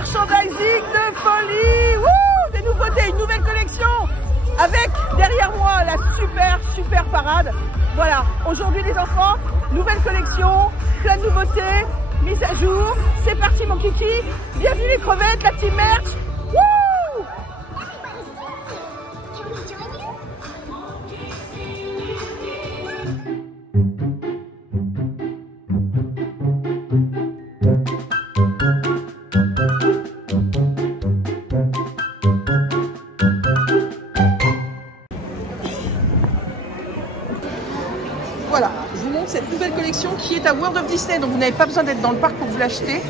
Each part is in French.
merchandising de folie. Wouh, des nouveautés, une nouvelle collection avec derrière moi la super parade. Voilà, aujourd'hui les enfants, nouvelle collection, plein de nouveautés, mise à jour. C'est parti mon kiki, bienvenue les crevettes, la team merch. Wouh! Voilà, je vous montre cette nouvelle collection qui est à World of Disney, donc vous n'avez pas besoin d'être dans le parc pour vous l'acheter.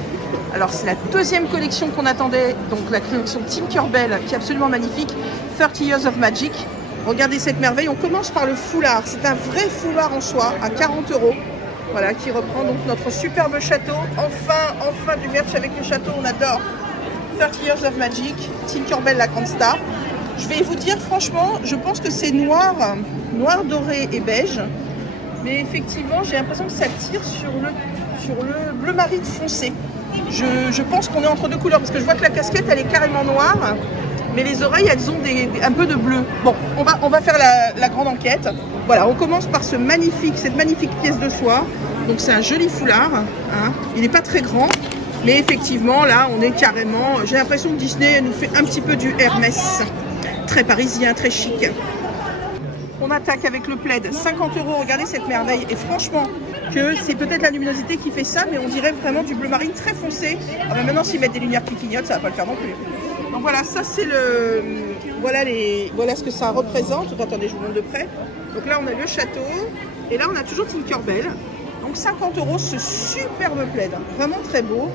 Alors c'est la deuxième collection qu'on attendait, donc la collection Tinkerbell qui est absolument magnifique, 30 Years of Magic. Regardez cette merveille, on commence par le foulard, c'est un vrai foulard en soie à 40 €, voilà, qui reprend donc notre superbe château. Enfin du merch avec le château, on adore. 30 Years of Magic, Tinkerbell la grande star. Je vais vous dire franchement, je pense que c'est noir, doré et beige. Mais effectivement, j'ai l'impression que ça tire sur le bleu marine foncé. Je pense qu'on est entre deux couleurs parce que je vois que la casquette, elle est carrément noire. Mais les oreilles, elles ont un peu de bleu. Bon, on va faire la grande enquête. Voilà, on commence par cette magnifique pièce de soie. Donc c'est un joli foulard. Hein. Il n'est pas très grand. Mais effectivement, là, on est carrément... J'ai l'impression que Disney nous fait un petit peu du Hermès. Très parisien, très chic. On attaque avec le plaid, 50 €, regardez cette merveille. Et franchement, que c'est peut-être la luminosité qui fait ça, mais on dirait vraiment du bleu marine très foncé. Ah ben maintenant, s'ils mettent des lumières qui clignotent, ça va pas le faire non plus. Donc voilà, ça c'est le... Voilà ce que ça représente. Attendez, je vous montre de près. Donc là, on a le château. Et là, on a toujours Tinkerbell. Donc 50 €, ce superbe plaid. Vraiment très beau.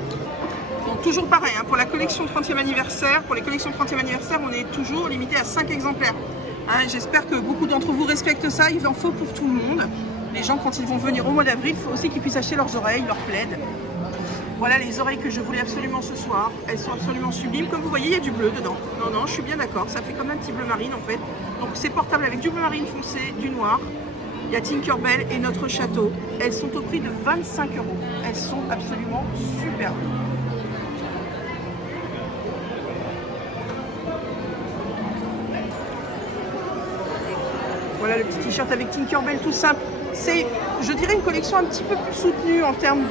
Donc toujours pareil, hein, pour la collection 30e anniversaire. Pour les collections 30e anniversaire, on est toujours limité à 5 exemplaires. Hein, j'espère que beaucoup d'entre vous respectent ça, il en faut pour tout le monde. Les gens, quand ils vont venir au mois d'avril, il faut aussi qu'ils puissent acheter leurs oreilles, leurs plaids. Voilà les oreilles que je voulais absolument ce soir. Elles sont absolument sublimes. Comme vous voyez, il y a du bleu dedans. Non, je suis bien d'accord. Ça fait comme un petit bleu marine en fait. Donc c'est portable avec du bleu marine foncé, du noir. Il y a Tinkerbell et notre château. Elles sont au prix de 25 €. Elles sont absolument superbes. Voilà le petit t-shirt avec Tinkerbell tout simple. C'est, je dirais, une collection un petit peu plus soutenue en termes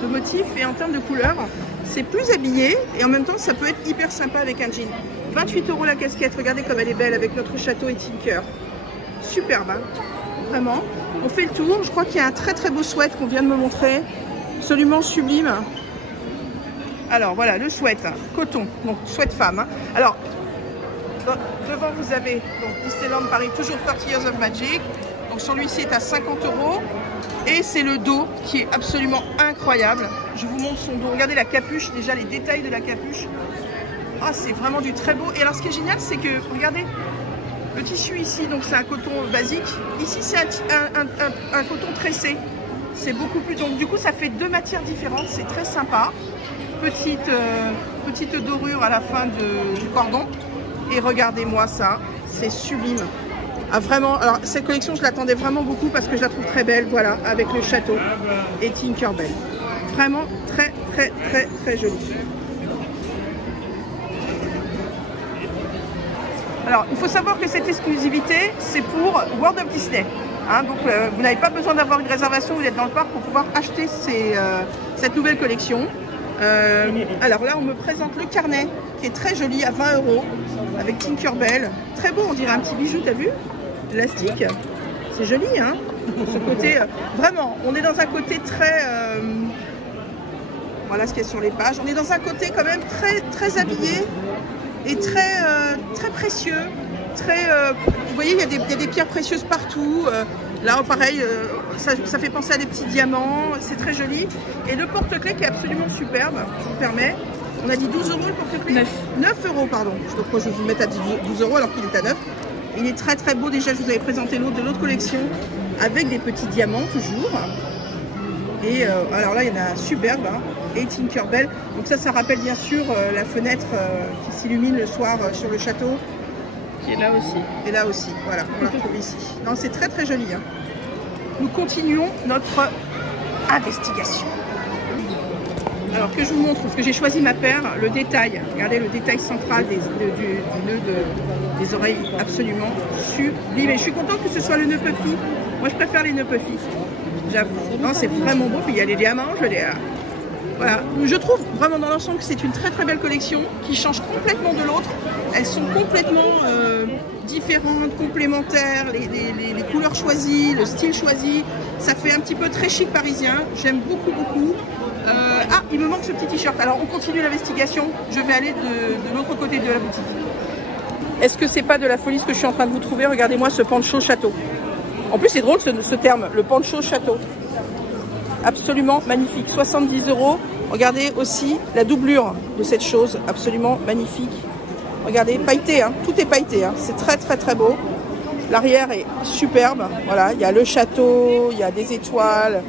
de motifs et en termes de couleurs. C'est plus habillé et en même temps ça peut être hyper sympa avec un jean. 28 € la casquette, regardez comme elle est belle avec notre château et Tinker. Superbe, hein, vraiment. On fait le tour, je crois qu'il y a un très beau sweat qu'on vient de me montrer. Absolument sublime. Alors voilà le sweat, coton, donc sweat femme. Hein. Alors, devant vous avez donc Disneyland Paris, toujours 30 Years of Magic. Donc celui-ci est à 50 € et c'est le dos qui est absolument incroyable. Je vous montre son dos. Regardez la capuche, déjà les détails de la capuche. Ah, c'est vraiment du très beau. Et alors ce qui est génial, c'est que regardez le tissu ici, donc c'est un coton basique. Ici c'est un coton tressé. C'est beaucoup plus. Donc du coup ça fait deux matières différentes. C'est très sympa. Petite dorure à la fin du cordon. Et regardez-moi ça, c'est sublime. Ah, vraiment, alors cette collection, je l'attendais vraiment beaucoup parce que je la trouve très belle, voilà, avec le château et Tinkerbell. Vraiment très jolie. Alors, il faut savoir que cette exclusivité, c'est pour World of Disney. Hein, donc, vous n'avez pas besoin d'avoir une réservation, vous êtes dans le parc pour pouvoir acheter cette nouvelle collection. Alors là, on me présente le carnet qui est très joli à 20 € avec Tinkerbell. Très beau, on dirait un petit bijou, t'as vu? Élastique. C'est joli, hein? Ce côté, vraiment, on est dans un côté très... voilà ce qu'il y a sur les pages. On est dans un côté quand même très habillé et très précieux. Vous voyez, il y a des pierres précieuses partout. Là, pareil, ça fait penser à des petits diamants. C'est très joli. Et le porte-clés qui est absolument superbe, je vous permets. On a dit 12 € le porte-clés. 9 €, pardon. Donc moi, je vais vous le mettre à 12 € alors qu'il est à 9. Il est très beau. Déjà, je vous avais présenté l'autre de l'autre collection avec des petits diamants toujours. Et alors là, il y en a un superbe. Hein, et Tinkerbell. Donc ça rappelle bien sûr la fenêtre qui s'illumine le soir sur le château. Qui est là aussi. Et là aussi, voilà, on la retrouve ici. Non, c'est très joli. Hein. Nous continuons notre investigation. Alors que je vous montre, parce que j'ai choisi ma paire, le détail. Regardez le détail central du nœud des oreilles, absolument sublime. Et je suis contente que ce soit le nœud puffy. Moi, je préfère les nœuds puffy. J'avoue. Non, c'est vraiment beau. Puis il y a les diamants, voilà. Je trouve vraiment dans l'ensemble que c'est une très très belle collection qui change complètement de l'autre. Elles sont complètement différentes, complémentaires, les couleurs choisies, le style choisi. Ça fait un petit peu très chic parisien. J'aime beaucoup beaucoup. Ah, il me manque ce petit t-shirt. Alors on continue l'investigation. Je vais aller de l'autre côté de la boutique. Est-ce que c'est pas de la folie ce que je suis en train de vous trouver? Regardez-moi ce pancho château. En plus c'est drôle ce terme, le pancho château. Absolument magnifique, 70 €. Regardez aussi la doublure de cette chose, absolument magnifique. Regardez, pailleté, hein, tout est pailleté, hein. C'est très très très beau. L'arrière est superbe, voilà, il y a le château, il y a des étoiles.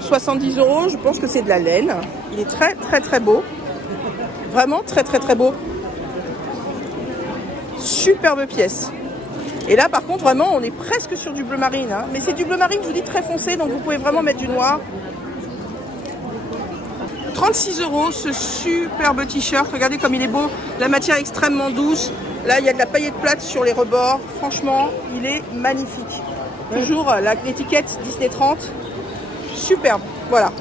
70 €, je pense que c'est de la laine. Il est très très très beau, vraiment très très très beau. Superbe pièce. Et là par contre vraiment on est presque sur du bleu marine, hein. Mais c'est du bleu marine, je vous dis, très foncé, donc vous pouvez vraiment mettre du noir. 36 € ce superbe t-shirt, regardez comme il est beau, la matière est extrêmement douce. Là il y a de la paillette plate sur les rebords, franchement il est magnifique. Toujours l'étiquette Disney 30, superbe, voilà.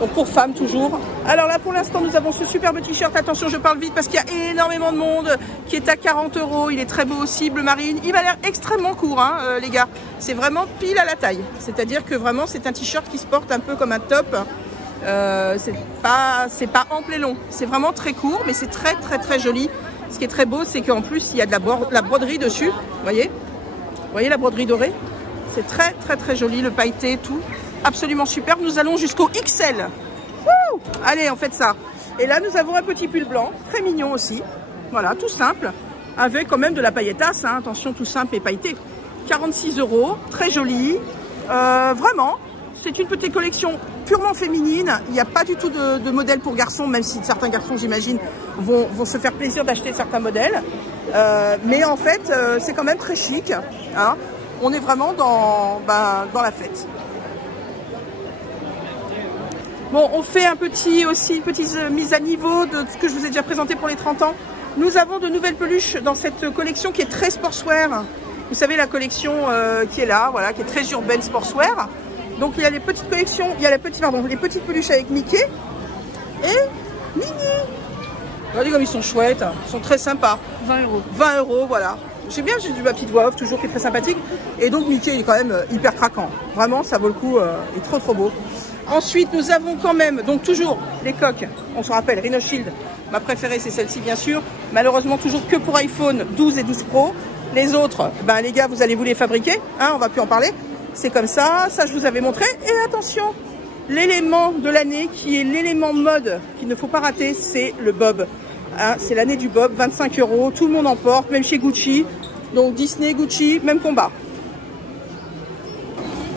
Donc pour femmes toujours. Alors là pour l'instant nous avons ce superbe t-shirt, attention je parle vite parce qu'il y a énormément de monde, qui est à 40 €, il est très beau aussi, bleu marine. Il m'a l'air extrêmement court, hein, les gars, c'est vraiment pile à la taille. C'est-à-dire que vraiment c'est un t-shirt qui se porte un peu comme un top. C'est pas ample et long, c'est vraiment très court, mais c'est très très très joli. Ce qui est très beau, c'est qu'en plus il y a de la broderie dessus, vous voyez la broderie dorée, c'est très très très joli, le pailleté, tout absolument superbe. Nous allons jusqu'au XL. Wouh, allez, on fait ça. Et là nous avons un petit pull blanc, très mignon aussi, voilà, tout simple, avec quand même de la pailletasse, hein, attention, tout simple et pailleté. 46 €, très joli, vraiment. C'est une petite collection purement féminine. Il n'y a pas du tout de modèle pour garçons, même si certains garçons, j'imagine, vont se faire plaisir d'acheter certains modèles. Mais en fait, c'est quand même très chic, hein. On est vraiment dans la fête. Bon, on fait une petite mise à niveau de ce que je vous ai déjà présenté pour les 30 ans. Nous avons de nouvelles peluches dans cette collection qui est très sportswear. Vous savez, la collection qui est là, voilà, qui est très urbaine sportswear. Donc il y a les petites collections, il y a les petites peluches avec Mickey et Minnie. Regardez comme ils sont chouettes, ils sont très sympas. 20 €. 20 €, voilà. J'aime bien, j'ai ma petite voix off toujours qui est très sympathique. Et donc Mickey il est quand même hyper craquant. Vraiment, ça vaut le coup, il est trop trop beau. Ensuite, nous avons quand même, donc toujours les coques, on se rappelle, Rhino Shield. Ma préférée, c'est celle-ci bien sûr. Malheureusement, toujours que pour iPhone 12 et 12 Pro. Les autres, les gars, vous allez vous les fabriquer, hein, on va plus en parler. C'est comme ça, je vous avais montré. Et attention, l'élément de l'année qui est l'élément mode qu'il ne faut pas rater, c'est le bob. Hein, c'est l'année du bob, 25 €, tout le monde en porte, même chez Gucci. Donc Disney, Gucci, même combat.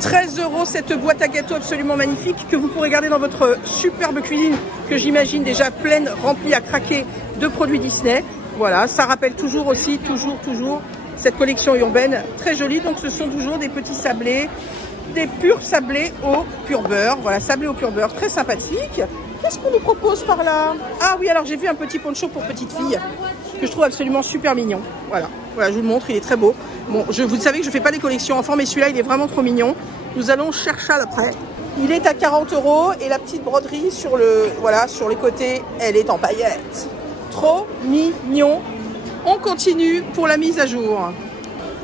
13 € cette boîte à gâteaux absolument magnifique que vous pourrez garder dans votre superbe cuisine que j'imagine déjà pleine, remplie à craquer de produits Disney. Voilà, ça rappelle toujours aussi, toujours cette collection urbaine très jolie. Donc ce sont toujours des petits sablés, des purs sablés au pur beurre. Voilà, sablés au pur beurre, très sympathique. Qu'est-ce qu'on nous propose par là? Ah oui, alors j'ai vu un petit poncho pour petite fille que je trouve absolument super mignon. Voilà, je vous le montre, il est très beau. Bon, vous savez que je fais pas des collections enfants, mais celui-là il est vraiment trop mignon. Nous allons chercher après. Il est à 40 € et la petite broderie sur les côtés, elle est en paillettes. Trop mignon. On continue pour la mise à jour.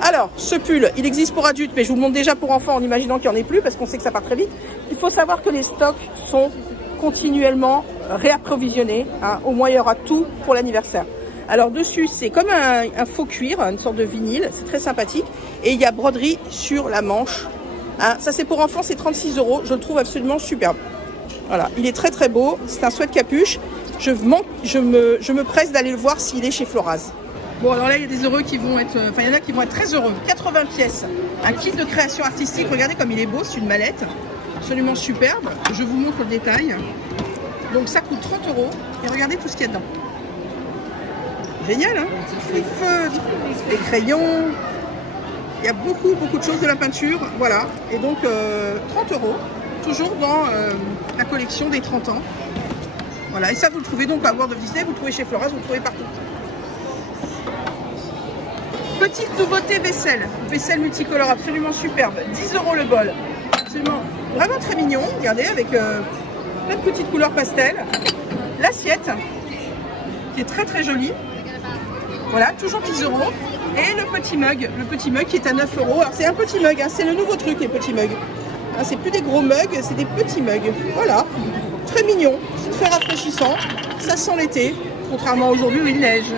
Alors, ce pull, il existe pour adultes, mais je vous le montre déjà pour enfants en imaginant qu'il n'y en ait plus, parce qu'on sait que ça part très vite. Il faut savoir que les stocks sont continuellement réapprovisionnés. Hein. Au moins, il y aura tout pour l'anniversaire. Alors, dessus, c'est comme un faux cuir, une sorte de vinyle. C'est très sympathique. Et il y a broderie sur la manche. Hein. Ça, c'est pour enfants, c'est 36 €. Je le trouve absolument superbe. Voilà, il est très très beau. C'est un sweat capuche. Je me presse d'aller le voir s'il est chez Floraz. Bon, alors là, il y a des heureux qui vont être... Enfin, il y en a qui vont être très heureux. 80 pièces. Un kit de création artistique. Regardez comme il est beau. C'est une mallette. Absolument superbe. Je vous montre le détail. Donc, ça coûte 30 €. Et regardez tout ce qu'il y a dedans. Génial, hein? Les feutres, les crayons. Il y a beaucoup de choses, de la peinture. Voilà. Et donc, 30 €. Toujours dans la collection des 30 ans. Voilà, et ça vous le trouvez donc à World of Disney, vous le trouvez chez Floras, vous le trouvez partout. Petite nouveauté vaisselle, vaisselle multicolore absolument superbe, 10 € le bol, absolument vraiment très mignon, regardez, avec plein de petites couleurs pastel. L'assiette, qui est très très jolie, voilà, toujours 10 €. Et le petit mug qui est à 9 €. Alors c'est un petit mug, hein, c'est le nouveau truc les petits mugs. Hein, c'est plus des gros mugs, c'est des petits mugs. Voilà, très mignon, c'est très rafraîchissant, ça sent l'été, contrairement à aujourd'hui où il neige.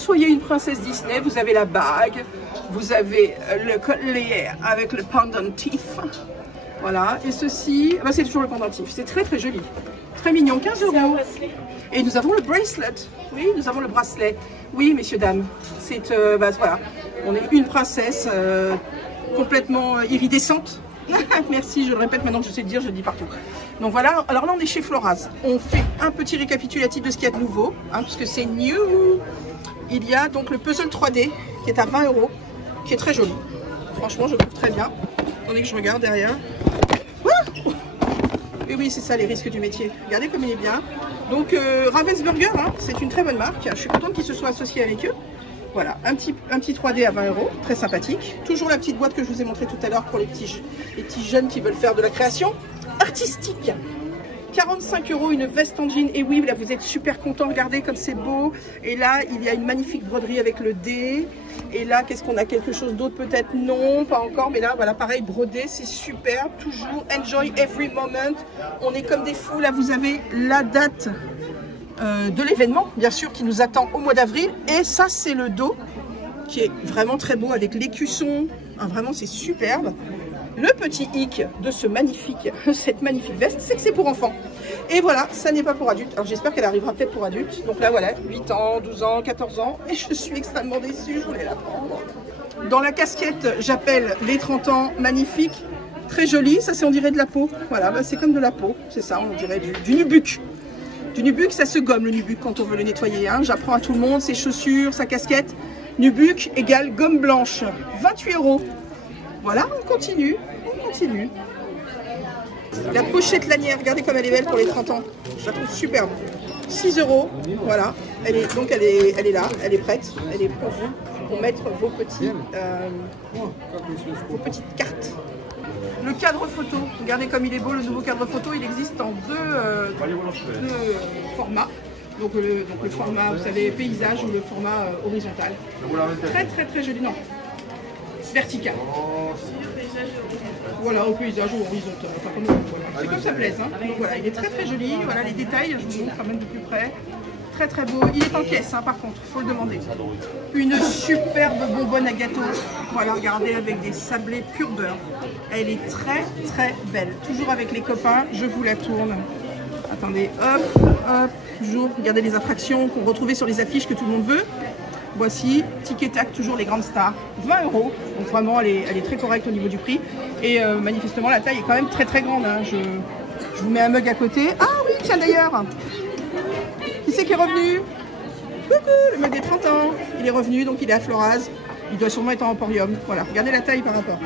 Soyez une princesse Disney, vous avez la bague, vous avez le collier avec le pendentif, voilà, et ceci, ben c'est toujours le pendentif, c'est très très joli, très mignon, 15 €. Et nous avons le bracelet, oui, nous avons le bracelet, oui messieurs, dames, c'est, ben, voilà, on est une princesse complètement iridescente. Merci, je le répète maintenant que je sais le dire, je le dis partout. Donc voilà, alors là on est chez Floras, on fait un petit récapitulatif de ce qu'il y a de nouveau, hein, puisque c'est new. Il y a donc le puzzle 3D qui est à 20 €, qui est très joli. Franchement, je le trouve très bien. Attendez que je regarde derrière. Ah, et oui, c'est ça les risques du métier. Regardez comme il est bien. Donc Ravensburger, hein, c'est une très bonne marque. Je suis contente qu'ils se soient associés avec eux. Voilà, un petit 3D à 20 €, très sympathique. Toujours la petite boîte que je vous ai montrée tout à l'heure pour les petits jeunes qui veulent faire de la création artistique. 45 €, une veste en jean. Et oui, là vous êtes super content, regardez comme c'est beau. Et là il y a une magnifique broderie avec le D. Et là qu'est-ce qu'on a, quelque chose d'autre peut-être? Non, pas encore, mais là voilà, pareil, brodé, c'est super. Toujours enjoy every moment. On est comme des fous. Là vous avez la date de l'événement, bien sûr, qui nous attend au mois d'avril. Et ça c'est le dos qui est vraiment très beau avec l'écusson, hein, vraiment c'est superbe. Le petit hic de cette magnifique veste, c'est que c'est pour enfants. Et voilà, ça n'est pas pour adultes. Alors j'espère qu'elle arrivera peut-être pour adultes. Donc là voilà, 8 ans, 12 ans, 14 ans. Et je suis extrêmement déçue, je voulais la prendre. Dans la casquette, j'appelle les 30 ans, magnifique, très jolie. Ça c'est, on dirait de la peau. Voilà, bah, c'est comme de la peau, c'est ça, on dirait du nubuck. Du nubuck, ça se gomme le nubuck quand on veut le nettoyer. Hein. J'apprends à tout le monde, ses chaussures, sa casquette. Nubuck égale gomme blanche, 28 €. Voilà, on continue, on continue. La pochette lanière, regardez comme elle est belle pour les 30 ans. Je la trouve superbe. 6 €, voilà. Elle est là, elle est prête. Elle est pour vous, pour mettre vos petites cartes. Le cadre photo, regardez comme il est beau, le nouveau cadre photo. Il existe en deux formats. Donc le format, vous savez, paysage ou le format horizontal. Très très très joli, non, vertical. Voilà, au paysage ou horizontal. Enfin, voilà. C'est comme ça plaise. Hein. Donc voilà, il est très très joli. Voilà les détails, je vous montre quand même de plus près. Très très beau. Il est en caisse, hein, par contre, il faut le demander. Une superbe bonbonne à gâteau. Voilà, regardez, avec des sablés pur beurre. Elle est très très belle. Toujours avec les copains, je vous la tourne. Attendez, hop, hop, toujours, regardez les attractions qu'on retrouvait sur les affiches que tout le monde veut. Voici, Tic et Tac, toujours les grandes stars, 20 €. Donc vraiment, elle est très correcte au niveau du prix. Et manifestement, la taille est quand même très très grande. Hein. Je vous mets un mug à côté. Ah oui, tiens d'ailleurs, qui c'est qui est revenu? Coucou, le mug des 30 ans. Il est revenu, donc il est à Floras. Il doit sûrement être en emporium. Voilà, regardez la taille par rapport.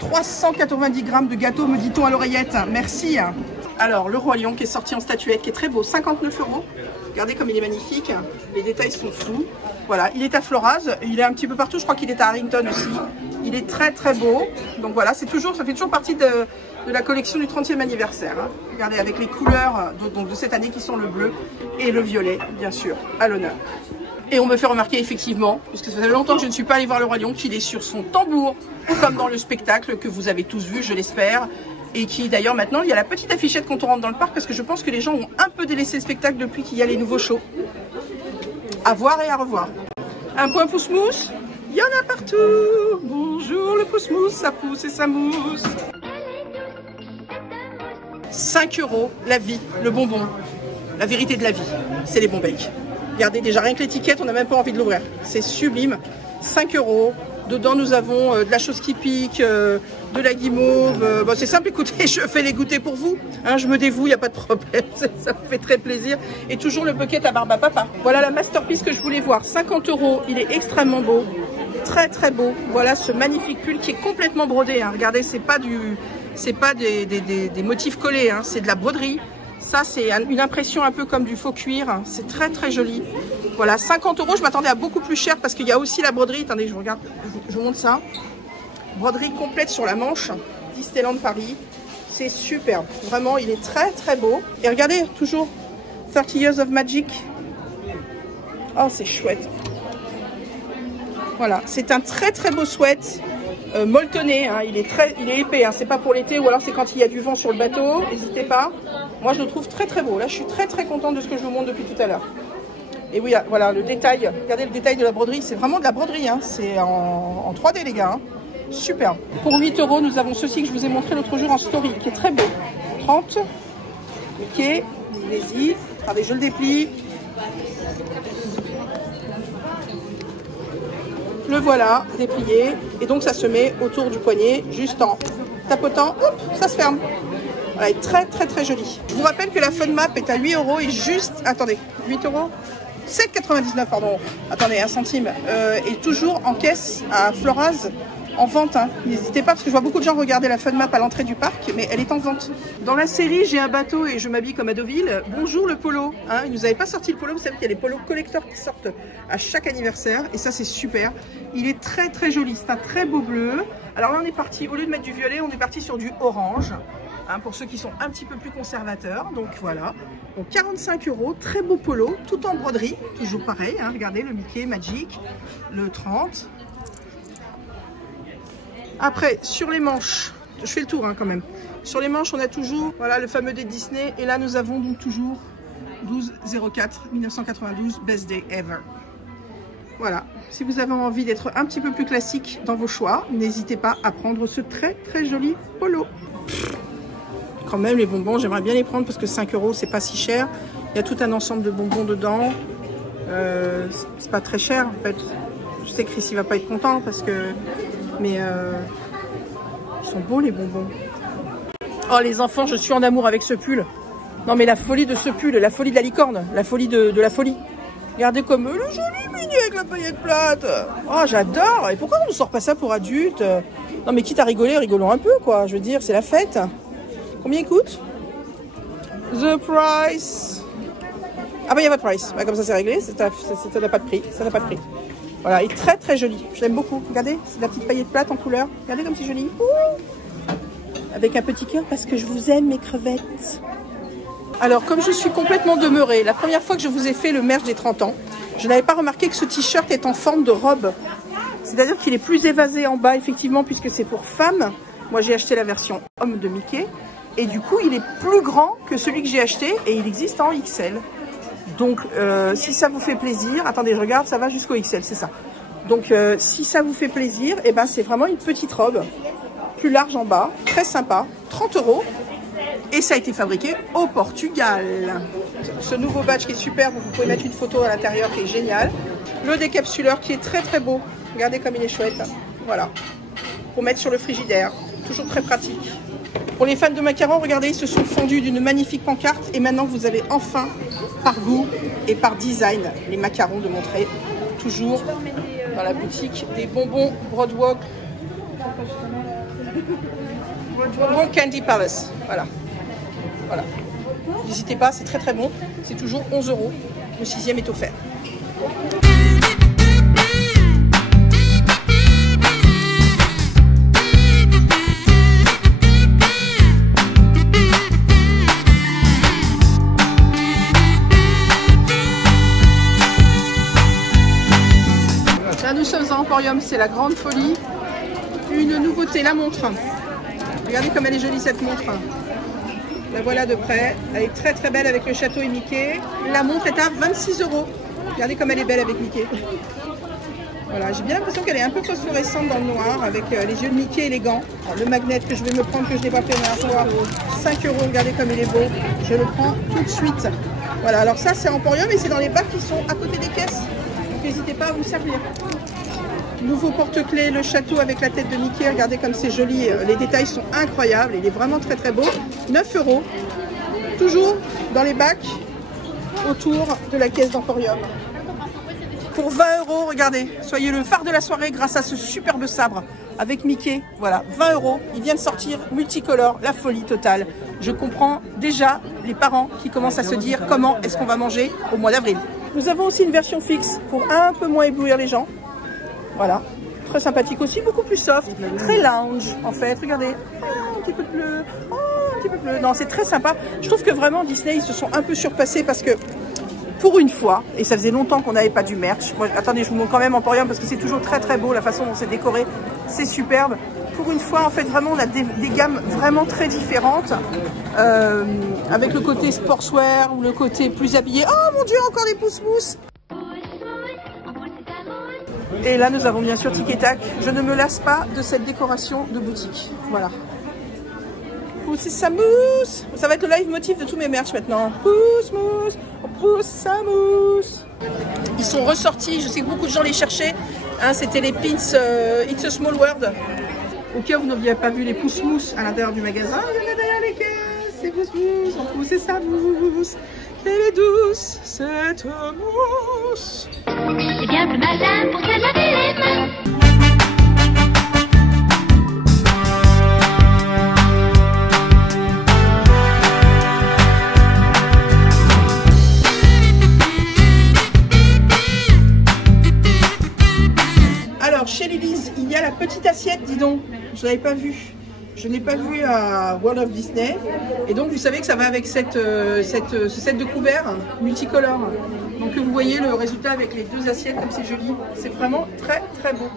390 grammes de gâteau, me dit-on à l'oreillette. Merci. Alors, le Roi Lion qui est sorti en statuette, qui est très beau, 59 €. Regardez comme il est magnifique. Les détails sont flous. Voilà, il est à Floras. Il est un petit peu partout. Je crois qu'il est à Harrington aussi. Il est très très beau. Donc voilà, ça fait toujours partie de la collection du 30e anniversaire. Hein. Regardez, avec les couleurs de cette année qui sont le bleu et le violet, bien sûr, à l'honneur. Et on me fait remarquer effectivement, puisque ça fait longtemps que je ne suis pas allée voir le Roi Lion, qu'il est sur son tambour, comme dans le spectacle que vous avez tous vu, je l'espère. Et qui d'ailleurs maintenant, il y a la petite affichette quand on rentre dans le parc, parce que je pense que les gens ont un peu délaissé le spectacle depuis qu'il y a les nouveaux shows. À voir et à revoir. Un point pouce-mousse, il y en a partout. Bonjour le pouce-mousse, ça pousse et ça mousse. 5 € la vie, le bonbon. La vérité de la vie, c'est les bons becs. Regardez, déjà rien que l'étiquette, on n'a même pas envie de l'ouvrir. C'est sublime. 5 €. Dedans, nous avons de la chose qui pique, de la guimauve. Bon, c'est simple, écoutez, je fais les goûter pour vous. Hein, je me dévoue, il n'y a pas de problème. Ça me fait très plaisir. Et toujours le bucket à barbe à papa. Voilà la masterpiece que je voulais voir. 50 €. Il est extrêmement beau. Très très beau. Voilà ce magnifique pull qui est complètement brodé. Hein. Regardez, c'est pas des motifs collés. Hein. C'est de la broderie. Ça, c'est une impression un peu comme du faux cuir. C'est très très joli. Voilà, 50 €. Je m'attendais à beaucoup plus cher parce qu'il y a aussi la broderie. Attendez, je vous regarde, je vous montre ça. Broderie complète sur la manche. Disneyland Paris. C'est superbe. Vraiment, il est très très beau. Et regardez, toujours 30 Years of Magic. Oh, c'est chouette. Voilà, c'est un très très beau sweat. Molletonné, hein, il est épais, hein, c'est pas pour l'été ou alors c'est quand il y a du vent sur le bateau, n'hésitez pas. Moi je le trouve très très beau, là je suis très très contente de ce que je vous montre depuis tout à l'heure. Et oui, voilà le détail, regardez le détail de la broderie, c'est vraiment de la broderie, hein, c'est en 3D les gars, hein. Super. Pour 8 €, nous avons ceci que je vous ai montré l'autre jour en story, qui est très beau. 30, ok, allez-y, regardez je le déplie. Le voilà, déplié, et donc ça se met autour du poignet, juste en tapotant, hop, ça se ferme. Voilà, il est très très très joli. Je vous rappelle que la Fun Map est à 8 € et juste, attendez, 8 €, 7,99 €, pardon, attendez, 1 centime, et toujours en caisse à Floraz, en vente. Hein. N'hésitez pas, parce que je vois beaucoup de gens regarder la Fun Map à l'entrée du parc, mais elle est en vente. Dans la série, j'ai un bateau et je m'habille comme à Deauville. Bonjour le polo. Hein. Ils nous avaient pas sorti le polo, vous savez qu'il y a les polos collector qui sortent à chaque anniversaire, et ça c'est super. Il est très très joli, c'est un très beau bleu. Alors là on est parti, au lieu de mettre du violet, on est parti sur du orange. Hein, pour ceux qui sont un petit peu plus conservateurs, donc voilà. Donc 45 €, très beau polo, tout en broderie, toujours pareil. Hein. Regardez le Mickey Magic, le 30. Après, sur les manches, je fais le tour hein, quand même. Sur les manches, on a toujours voilà, le fameux dé Disney. Et là, nous avons donc toujours 12/04/1992, Best Day Ever. Voilà. Si vous avez envie d'être un petit peu plus classique dans vos choix, n'hésitez pas à prendre ce très très joli polo. Quand même, les bonbons, j'aimerais bien les prendre parce que 5 €, c'est pas si cher. Il y a tout un ensemble de bonbons dedans. C'est pas très cher en fait. Je sais que Chris, il va pas être content parce que... Mais ils sont beaux les bonbons. Oh les enfants, je suis en amour avec ce pull. Non mais la folie de ce pull, la folie de la licorne, la folie de la folie. Regardez comme le joli mini avec la paillette plate. Oh j'adore. Et pourquoi on ne sort pas ça pour adultes? Non mais quitte à rigoler, rigolons un peu quoi. Je veux dire, c'est la fête. Combien il coûte? The price. Ah bah il n'y a pas de price. Bah, comme ça c'est réglé, ça n'a pas de prix. Ça n'a pas de prix. Voilà, il est très très joli. Je l'aime beaucoup. Regardez, c'est la petite paillette plate en couleur. Regardez comme c'est joli. Ouh, avec un petit cœur parce que je vous aime mes crevettes. Alors comme je suis complètement demeurée, la première fois que je vous ai fait le merch des 30 ans, je n'avais pas remarqué que ce t-shirt est en forme de robe. C'est-à-dire qu'il est plus évasé en bas effectivement puisque c'est pour femmes. Moi j'ai acheté la version homme de Mickey. Et du coup il est plus grand que celui que j'ai acheté et il existe en XL. Donc, si ça vous fait plaisir, attendez, je regarde, ça va jusqu'au XL, c'est ça. Donc, si ça vous fait plaisir, eh ben, c'est vraiment une petite robe, plus large en bas, très sympa, 30 €. Et ça a été fabriqué au Portugal. Ce nouveau badge qui est super, vous pouvez mettre une photo à l'intérieur qui est génial. Le décapsuleur qui est très très beau. Regardez comme il est chouette. Voilà. Pour mettre sur le frigidaire. Toujours très pratique. Pour les fans de macarons, regardez, ils se sont fondus d'une magnifique pancarte. Et maintenant, vous avez enfin, par goût et par design, les macarons de montrer. Toujours dans la boutique des bonbons Broadwalk. Broadwalk Candy Palace. Voilà. Voilà. N'hésitez pas, c'est très très bon. C'est toujours 11 €. Le 6e est offert. Là nous sommes à Emporium, c'est la grande folie. Une nouveauté, la montre. Regardez comme elle est jolie cette montre. La voilà de près. Elle est très très belle avec le château et Mickey. La montre est à 26 €. Regardez comme elle est belle avec Mickey. Voilà, j'ai bien l'impression qu'elle est un peu phosphorescente dans le noir avec les yeux de Mickey et les gants. Alors, le magnet que je vais me prendre, que je n'ai pas fait la dernière fois, 5 €. Regardez comme il est beau. Je le prends tout de suite. Voilà, alors ça c'est Emporium et c'est dans les bacs qui sont à côté des caisses. Donc n'hésitez pas à vous servir. Nouveau porte-clés, le château avec la tête de Mickey. Regardez comme c'est joli. Les détails sont incroyables. Il est vraiment très très beau. 9 €. Toujours dans les bacs autour de la caisse d'Emporium. Pour 20 €, regardez, soyez le phare de la soirée grâce à ce superbe sabre avec Mickey. Voilà, 20 €. Il vient de sortir, multicolore, la folie totale. Je comprends déjà les parents qui commencent à se dire comment est-ce qu'on va manger au mois d'avril. Nous avons aussi une version fixe pour un peu moins éblouir les gens. Voilà, très sympathique aussi, beaucoup plus soft, très lounge en fait. Regardez, un petit peu de bleu, un petit peu de bleu. Non, c'est très sympa. Je trouve que vraiment Disney, ils se sont un peu surpassés parce que pour une fois, et ça faisait longtemps qu'on n'avait pas du merch. Moi, attendez, je vous montre quand même Emporium parce que c'est toujours très très beau la façon dont c'est décoré. C'est superbe. Pour une fois, en fait, vraiment, on a des gammes vraiment très différentes. Avec le côté sportswear ou le côté plus habillé. Oh mon Dieu, encore des pousse-mousses! Et là, nous avons bien sûr Tic et Tac. Je ne me lasse pas de cette décoration de boutique. Voilà. Pousser sa mousse. Ça va être le live motif de tous mes merch maintenant. Pousse mousse, on pousse sa mousse. Ils sont ressortis. Je sais que beaucoup de gens les cherchaient. Hein, c'était les pins It's a Small World. Au cas où vous n'aviez pas vu les pousse mousse à l'intérieur du magasin, il y en a derrière les caisses. C'est pousse mousse, on pousse sa mousse. Elle est douce, cette mousse. C'est bien le matin pour se laver les mains. Alors, chez Lily's, il y a la petite assiette, dis donc. Je ne l'avais pas vue. Je ne l'ai pas vue à World of Disney. Et donc, vous savez que ça va avec ce set de couverts multicolore. Donc, vous voyez le résultat avec les deux assiettes, comme c'est joli. C'est vraiment très, très beau.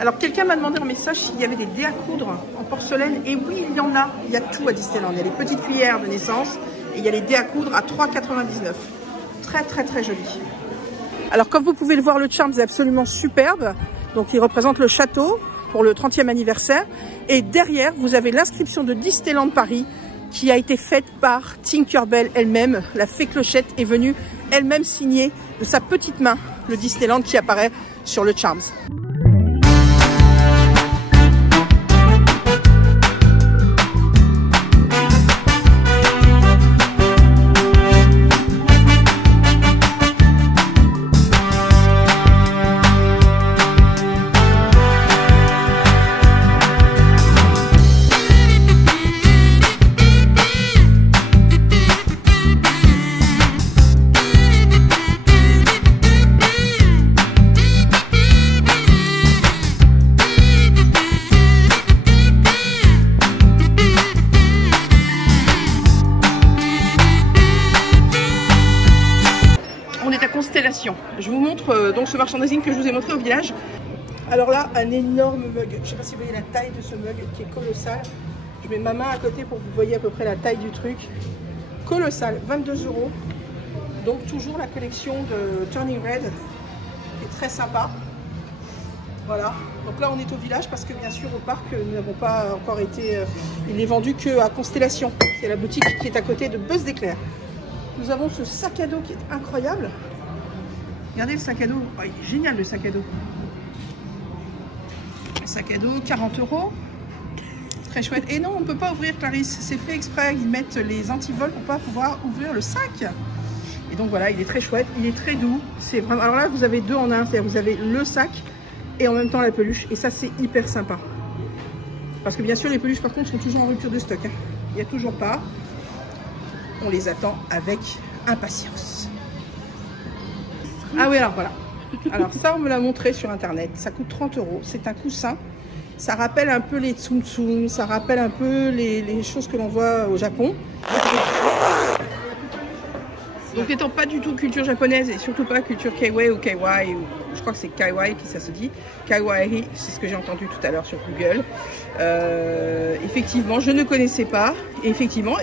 Alors quelqu'un m'a demandé en message s'il y avait des dés à coudre en porcelaine, et oui, il y en a. Il y a tout à Disneyland. Il y a les petites cuillères de naissance et il y a les dés à coudre à 3,99 €. Très très très joli. Alors comme vous pouvez le voir, le Charms est absolument superbe. Donc il représente le château pour le 30e anniversaire. Et derrière, vous avez l'inscription de Disneyland Paris qui a été faite par Tinkerbell elle-même. La fée Clochette est venue elle-même signer de sa petite main le Disneyland qui apparaît sur le Charms. Je vous montre donc ce merchandising que je vous ai montré au village. Alors là, un énorme mug. Je ne sais pas si vous voyez la taille de ce mug qui est colossal. Je mets ma main à côté pour que vous voyez à peu près la taille du truc. Colossal, 22 €. Donc toujours la collection de Turning Red qui est très sympa. Voilà. Donc là on est au village parce que bien sûr au parc nous n'avons pas encore été... il n'est vendu qu'à Constellation. C'est la boutique qui est à côté de Buzz d'éclair. Nous avons ce sac à dos qui est incroyable. Regardez le sac à dos, oh, il est génial le sac à dos. Le sac à dos, 40 €. Très chouette. Et non, on ne peut pas ouvrir, Clarisse, c'est fait exprès. Ils mettent les antivols pour ne pas pouvoir ouvrir le sac. Et donc voilà, il est très chouette, il est très doux. C'est vraiment... Alors là, vous avez deux en un, c'est-à-dire vous avez le sac et en même temps la peluche. Et ça, c'est hyper sympa. Parce que bien sûr, les peluches, par contre, sont toujours en rupture de stock. Hein. Il n'y a toujours pas. On les attend avec impatience. Ah oui, alors voilà. Alors ça, on me l'a montré sur internet. Ça coûte 30 €. C'est un coussin. Ça rappelle un peu les tsum tsum. Ça rappelle un peu les choses que l'on voit au Japon. Donc n'étant pas du tout culture japonaise et surtout pas culture kawaii ou kawaii, ou je crois que c'est kawaii qui ça se dit. Kawaii, c'est ce que j'ai entendu tout à l'heure sur Google. Effectivement, je ne connaissais pas. Et effectivement,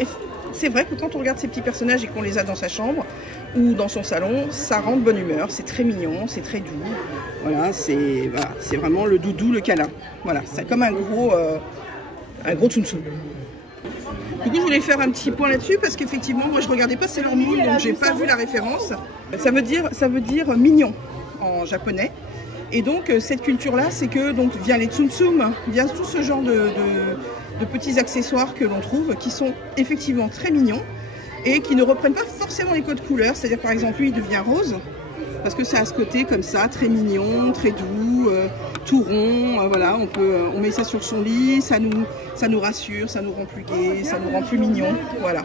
c'est vrai que quand on regarde ces petits personnages et qu'on les a dans sa chambre ou dans son salon, ça rend de bonne humeur, c'est très mignon, c'est très doux. Voilà, c'est vraiment le doudou, le câlin. Voilà, c'est comme un gros tsum tsum. Du coup, je voulais faire un petit point là-dessus parce qu'effectivement, moi je regardais pas Sailor Moon, donc j'ai pas vu la référence. Ça veut dire mignon en japonais. Et donc cette culture-là, c'est que donc vient les tsum tsum, vient tout ce genre de petits accessoires que l'on trouve, qui sont effectivement très mignons et qui ne reprennent pas forcément les codes couleurs. C'est-à-dire par exemple, lui, il devient rose parce que ça a ce côté comme ça, très mignon, très doux, tout rond. Voilà, on met ça sur son lit, ça nous rassure, ça nous rend plus gai, ça nous rend plus mignon. Voilà.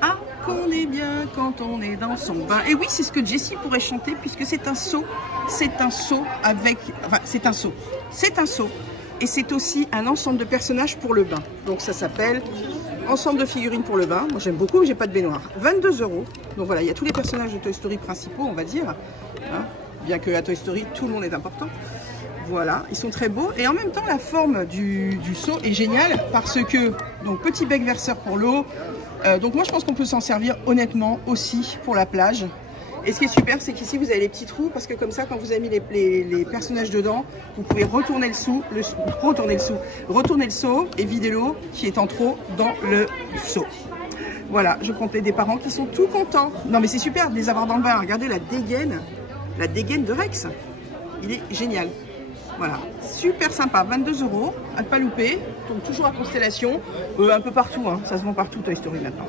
Ah, qu'on est bien quand on est dans son bain. Et oui, c'est ce que Jessie pourrait chanter puisque c'est un seau. C'est un seau avec... Enfin, c'est un seau. C'est un seau. Et c'est aussi un ensemble de personnages pour le bain. Donc ça s'appelle ensemble de figurines pour le bain. Moi j'aime beaucoup, mais j'ai pas de baignoire. 22 €. Donc voilà, il y a tous les personnages de Toy Story principaux, on va dire. Hein, bien que à Toy Story, tout le monde est important. Voilà, ils sont très beaux. Et en même temps, la forme du seau est géniale parce que, donc petit bec verseur pour l'eau. Donc moi je pense qu'on peut s'en servir honnêtement aussi pour la plage. Et ce qui est super, c'est qu'ici vous avez les petits trous parce que comme ça, quand vous avez mis les personnages dedans, vous pouvez retourner le seau et vider l'eau qui est en trop dans le seau. Voilà, je comptais des parents qui sont tout contents. Non mais c'est super de les avoir dans le bain. Regardez la dégaine de Rex. Il est génial. Voilà, super sympa, 22 €, à ne pas louper. Donc toujours à Constellation, un peu partout, hein. Ça se vend partout Toy Story maintenant.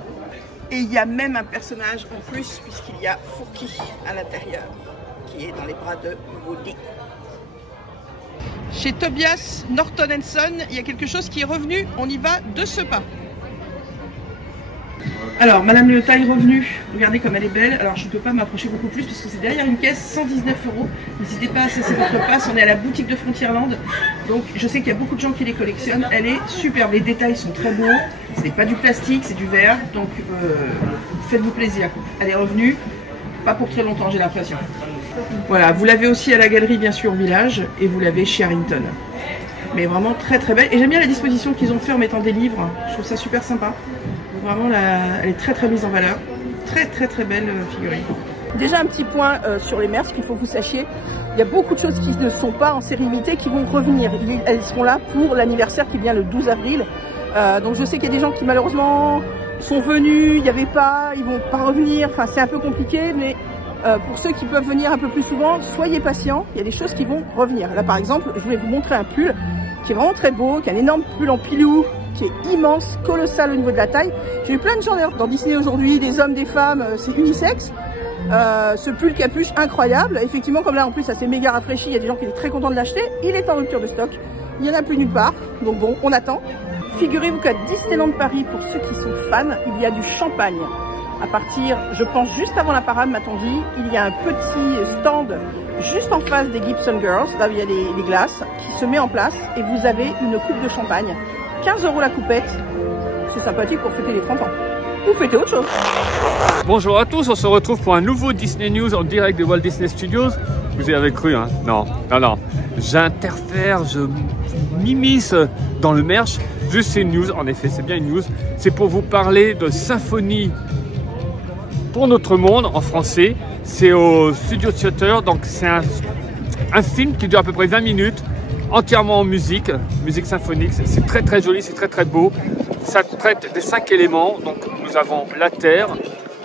Et il y a même un personnage en plus, puisqu'il y a Forky à l'intérieur, qui est dans les bras de Woody. Chez Tobias Norton & Son, il y a quelque chose qui est revenu. On y va de ce pas. Alors, Madame Léota est revenue. Regardez comme elle est belle. Alors, je ne peux pas m'approcher beaucoup plus parce que c'est derrière une caisse, 119 €. N'hésitez pas à cesser votre passe. On est à la boutique de Frontierland. Donc, je sais qu'il y a beaucoup de gens qui les collectionnent. Elle est superbe. Les détails sont très beaux. Ce n'est pas du plastique, c'est du verre. Donc, faites-vous plaisir. Elle est revenue. Pas pour très longtemps, j'ai l'impression. Voilà, vous l'avez aussi à la galerie, bien sûr, Village. Et vous l'avez chez Harrington. Mais vraiment très très belle. Et j'aime bien la disposition qu'ils ont fait en mettant des livres. Je trouve ça super sympa. Vraiment, elle est très très mise en valeur. Très très très belle figurine. Déjà un petit point sur les merch qu'il faut que vous sachiez. Il y a beaucoup de choses qui ne sont pas en série limitée qui vont revenir. Elles seront là pour l'anniversaire qui vient le 12 avril. Donc je sais qu'il y a des gens qui malheureusement sont venus, il n'y avait pas, ils vont pas revenir. Enfin c'est un peu compliqué, mais pour ceux qui peuvent venir un peu plus souvent, soyez patients. Il y a des choses qui vont revenir. Là par exemple, je vais vous montrer un pull qui est vraiment très beau, qui est un énorme pull en pilou, qui est immense, colossal au niveau de la taille. J'ai eu plein de gens dans Disney aujourd'hui, des hommes, des femmes, c'est unisexe. Ce pull capuche incroyable. Effectivement, comme là en plus ça s'est méga rafraîchi, il y a des gens qui étaient très contents de l'acheter. Il est en rupture de stock, il n'y en a plus nulle part, donc bon, on attend. Figurez-vous qu'à Disneyland Paris, pour ceux qui sont fans, il y a du champagne. À partir, je pense juste avant la parade, m'a-t-on dit, il y a un petit stand juste en face des Gibson Girls, là où il y a les glaces, qui se met en place et vous avez une coupe de champagne. 15 € la coupette, c'est sympathique pour fêter les 30 ans. Ou fêter autre chose. Bonjour à tous, on se retrouve pour un nouveau Disney News en direct de Walt Disney Studios. Vous y avez cru, hein? Non. J'interfère, je m'immisce dans le merch. Juste c'est une news, en effet, c'est bien une news. C'est pour vous parler de Symphonie pour notre monde en français. C'est au Studio Theater, donc c'est un film qui dure à peu près 20 minutes. Entièrement en musique symphonique, c'est très très joli, c'est très très beau. Ça traite des 5 éléments, donc nous avons la terre,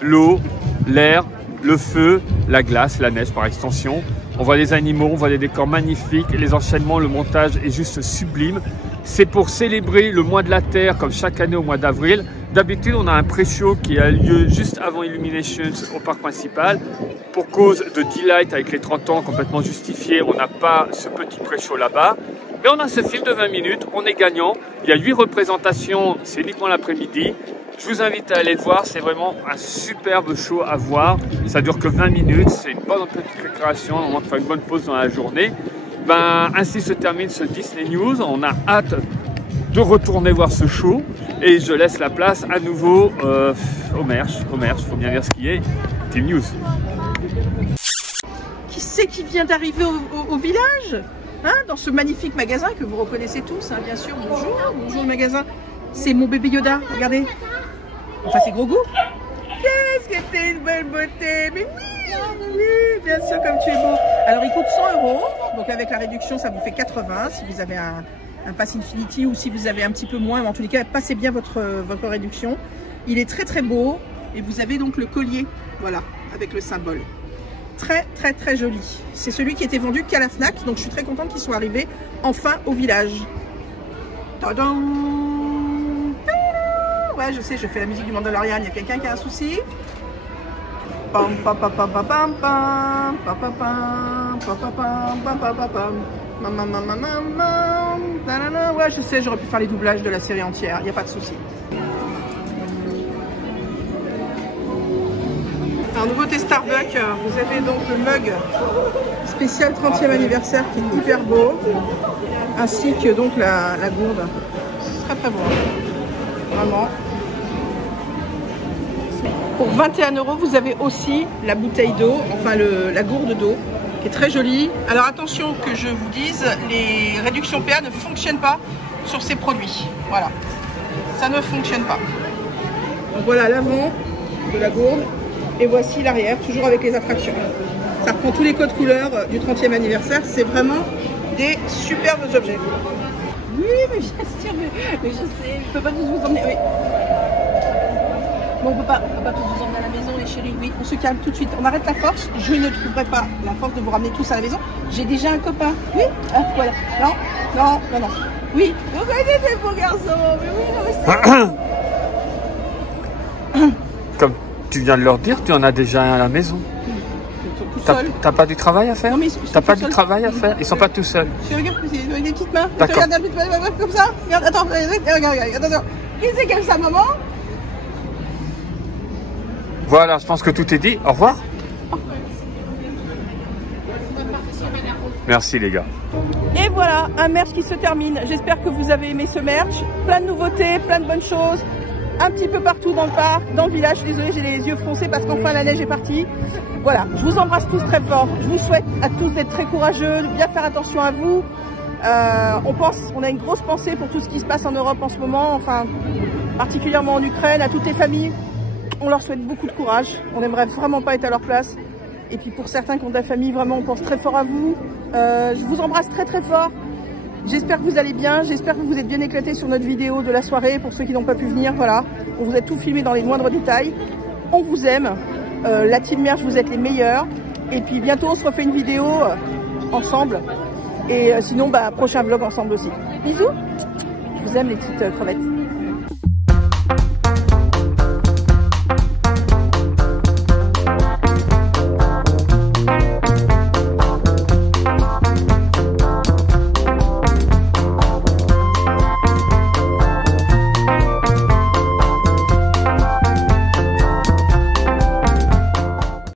l'eau, l'air, le feu, la glace, la neige par extension. On voit des animaux, on voit des décors magnifiques, les enchaînements, le montage est juste sublime. C'est pour célébrer le mois de la Terre comme chaque année au mois d'avril. D'habitude, on a un pré-show qui a lieu juste avant Illuminations au parc principal. Pour cause de Delight avec les 30 ans complètement justifiés, on n'a pas ce petit pré-show là-bas. Mais on a ce film de 20 minutes, on est gagnant. Il y a 8 représentations, c'est uniquement l'après-midi. Je vous invite à aller le voir, c'est vraiment un superbe show à voir. Ça dure que 20 minutes, c'est une bonne petite récréation, on va faire une bonne pause dans la journée. Ainsi se termine ce Disney News, on a hâte de retourner voir ce show et je laisse la place à nouveau au merch, il faut bien dire ce qui est, Team News. Qui c'est qui vient d'arriver au village, hein, dans ce magnifique magasin que vous reconnaissez tous, hein, bien sûr. Bonjour le magasin. C'est mon bébé Yoda, regardez. Enfin, c'est gros goût. Qu'est-ce que t'es une belle beauté. Mais oui, bien sûr, comme tu es beau. Alors, il coûte 100 €. Donc, avec la réduction, ça vous fait 80 si vous avez un Pass Infinity ou si vous avez un petit peu moins. Mais en tous les cas, passez bien votre réduction. Il est très, très beau. Et vous avez donc le collier, voilà, avec le symbole. Très, très, très joli. C'est celui qui était vendu qu'à la Fnac. Donc, je suis très contente qu'il soit arrivé enfin au village. Tadam! Ouais, je sais, je fais la musique du Mandalorian. Il y a quelqu'un qui a un souci? Pam pam pam pam pam pam pam pam pam pam pam pam pam. Ouais, je sais, j'aurais pu faire les doublages de la série entière. Il n'y a pas de souci. Alors, nouveauté Starbucks, vous avez donc le mug spécial 30e anniversaire qui est hyper beau, ainsi que donc la gourde. C'est très très beau, vraiment. Pour 21 €, vous avez aussi la bouteille d'eau, enfin la gourde d'eau, qui est très jolie. Alors attention que je vous dise, les réductions PA ne fonctionnent pas sur ces produits. Voilà, ça ne fonctionne pas. Donc voilà l'avant de la gourde. Et voici l'arrière, toujours avec les attractions. Ça reprend tous les codes couleurs du 30e anniversaire. C'est vraiment des superbes objets. Oui, mais bien sûr, mais je sais, je peux pas tous vous emmener. Oui. Bon, on peut pas tous vous emmener à la maison, les chéris. Oui, on se calme tout de suite. On arrête la force. Je ne trouverai pas la force de vous ramener tous à la maison. J'ai déjà un copain. Oui, ah, voilà. Non. Oui, vous connaissez des beaux garçons. Mais oui, non, Comme tu viens de leur dire, tu en as déjà un à la maison. T'as pas du travail à faire? Non, mais t'as pas du travail à faire? Ils sont pas tout seuls. Je regarde avec des petites mains. D'accord. Regarde comme ça. Regarde, attends, regarde, attends. Qu'est-ce que c'est comme ça, maman? Voilà, je pense que tout est dit. Au revoir. Merci les gars. Et voilà, un merch qui se termine. J'espère que vous avez aimé ce merch. Plein de nouveautés, plein de bonnes choses. Un petit peu partout dans le parc, dans le village. Je suis désolée, j'ai les yeux froncés parce qu'enfin la neige est partie. Voilà, je vous embrasse tous très fort. Je vous souhaite à tous d'être très courageux, de bien faire attention à vous. On a une grosse pensée pour tout ce qui se passe en Europe en ce moment, enfin particulièrement en Ukraine, à toutes les familles. On leur souhaite beaucoup de courage. On n'aimerait vraiment pas être à leur place. Et puis pour certains qui ont de la famille, vraiment on pense très fort à vous. Je vous embrasse très très fort. J'espère que vous allez bien, j'espère que vous êtes bien éclatés sur notre vidéo de la soirée. Pour ceux qui n'ont pas pu venir, voilà, on vous a tout filmé dans les moindres détails. On vous aime, la team Merch, vous êtes les meilleurs. Et puis bientôt on se refait une vidéo ensemble. Et sinon, prochain vlog ensemble aussi. Bisous, je vous aime les petites crevettes.